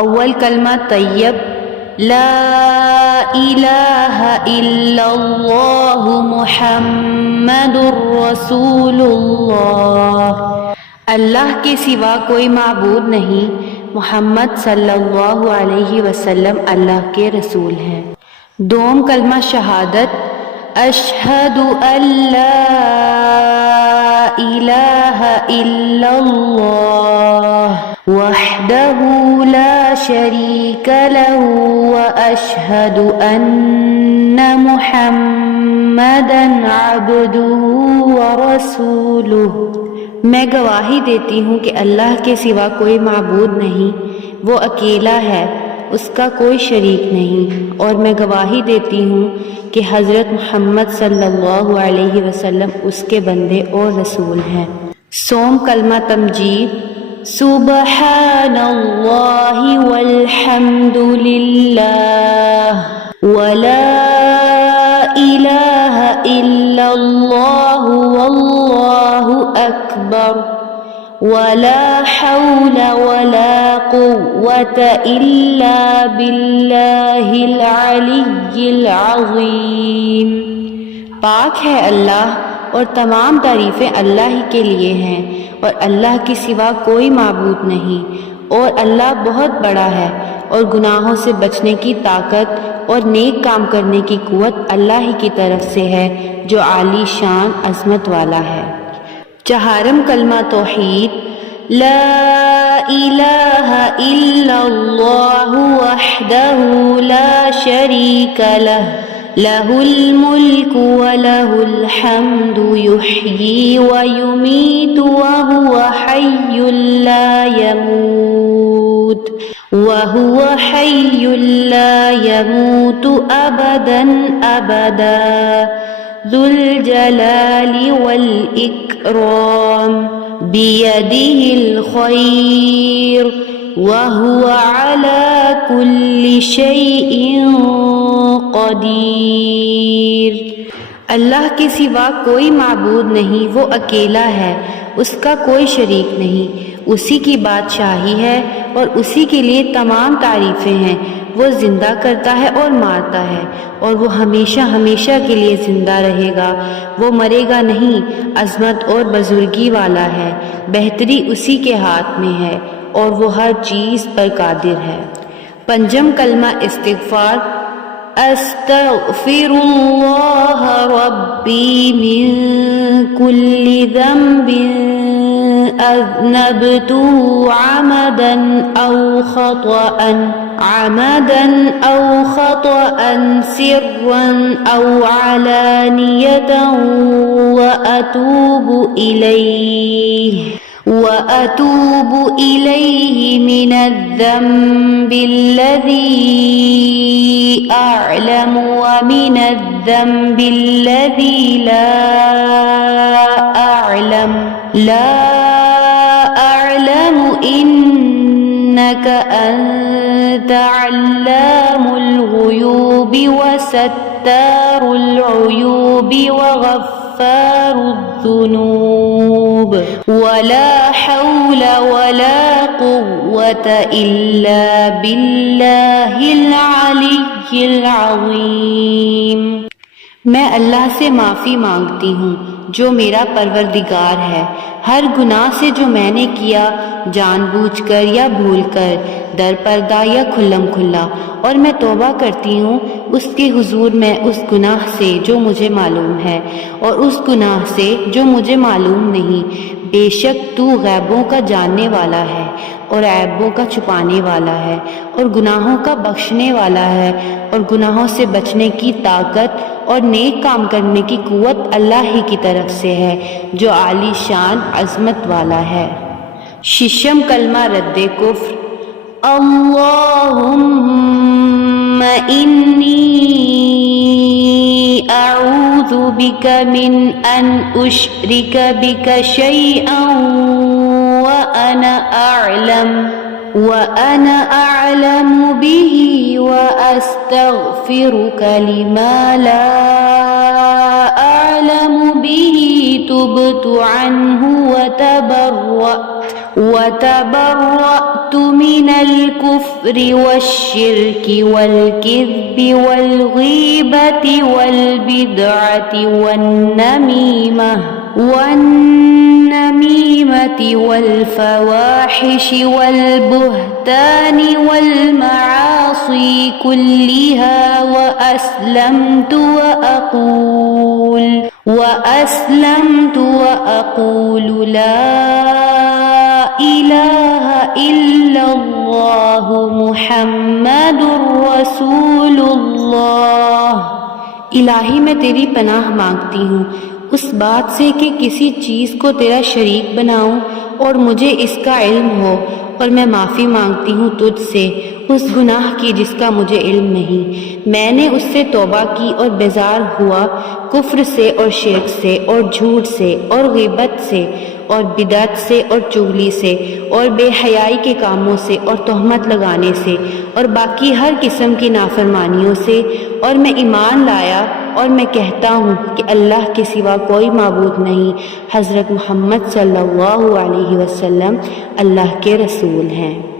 اول کلمہ طیب، لا الہ الا اللہ محمد رسول اللہ، اللہ کے سوا کوئی معبود نہیں، محمد صلی اللہ علیہ وسلم اللہ کے رسول ہیں۔ دوم کلمہ شہادت، اشہد ان لا الہ الا اللہ وحدہ لا شریک لہ واشہد ان محمدا عبدہ ورسولہ، میں گواہی دیتی ہوں کہ اللہ کے سوا کوئی معبود نہیں، وہ اکیلا ہے، اس کا کوئی شریک نہیں، اور میں گواہی دیتی ہوں کہ حضرت محمد صلی اللہ علیہ وسلم اس کے بندے اور رسول ہیں۔ سوم کلمہ تمجید، سبحان اللہ والحمد للہ ولا الہ الا اللہ واللہ اکبر ولا حول ولا قوة الا باللہ العلی العظیم۔ پاک ہے اللہ اور تمام تعریفیں اللہ ہی کے لیے ہیں، اور اللہ کے سوا کوئی معبود نہیں، اور اللہ بہت بڑا ہے، اور گناہوں سے بچنے کی طاقت اور نیک کام کرنے کی قوت اللہ ہی کی طرف سے ہے جو عالی شان عظمت والا ہے۔ چہارم کلمہ توحید، لا الہ الا اللہ وحدہ لا شریک لہ لہ الملک ولہ الحمد یحیی ویمیت وہو حی لا یموت وہو حی لا یموت ابدا ابدا ذو الجلال والاکرام بیدہ الخیر وہو علی کل شیء قدیر۔ اللہ کے سوا کوئی معبود نہیں، وہ اکیلا ہے، اس کا کوئی شریک نہیں، اسی کی بادشاہی ہے اور اسی کے لیے تمام تعریفیں ہیں، وہ زندہ کرتا ہے اور مارتا ہے، اور وہ ہمیشہ ہمیشہ کے لیے زندہ رہے گا، وہ مرے گا نہیں، عظمت اور بزرگی والا ہے، بہتری اسی کے ہاتھ میں ہے، اور وہ ہر چیز پر قادر ہے۔ پنجم کلمہ استغفار، استغفر اللہ ربی من کل ذنب اذنبته عمدا او خطأ سرا او علانیة وأتوب إليه من الذنب الذي أعلم ومن الذنب الذي لا أعلم إنك أنت علام الغيوب وستار العيوب وغفار الذنوب ولا حول ولا قوة إلا بالله العلي العظيم۔ میں اللہ سے معافی مانگتی ہوں جو میرا پروردگار ہے ہر گناہ سے جو میں نے کیا، جان بوجھ کر یا بھول کر، در پردہ یا کھلم کھلا، اور میں توبہ کرتی ہوں اس کے حضور میں اس گناہ سے جو مجھے معلوم ہے اور اس گناہ سے جو مجھے معلوم نہیں۔ بے شک تو غیبوں کا جاننے والا ہے اور عیبوں کا چھپانے والا ہے اور گناہوں کا بخشنے والا ہے، اور گناہوں سے بچنے کی طاقت اور نیک کام کرنے کی قوت اللہ ہی کی طرف سے ہے جو عالی شان عظمت والا ہے۔ ششم کلمہ رد کفر، اللہم انی اعوذ بک من ان اشرک بک شیئا وأنا أعلم به وأستغفرك لما لا أعلم به تبت عنه وتبرأت من الكفر والشرك والكذب والغيبة والبدعة والنميمة والفواحش والبهتان والمعاصي كلها وأسلمت وأقول لا إله إلا الله محمد رسول اللہ۔ الہی میں تیری پناہ مانگتی ہوں اس بات سے کہ کسی چیز کو تیرا شریک بناؤں اور مجھے اس کا علم ہو، اور میں معافی مانگتی ہوں تجھ سے اس گناہ کی جس کا مجھے علم نہیں۔ میں نے اس سے توبہ کی اور بیزار ہوا، کفر سے اور شرک سے اور جھوٹ سے اور غیبت سے اور بدعت سے اور چغلی سے اور بے حیائی کے کاموں سے اور تہمت لگانے سے اور باقی ہر قسم کی نافرمانیوں سے، اور میں ایمان لایا اور میں کہتا ہوں کہ اللہ کے سوا کوئی معبود نہیں، حضرت محمد صلی اللہ علیہ وسلم اللہ کے رسول ہیں۔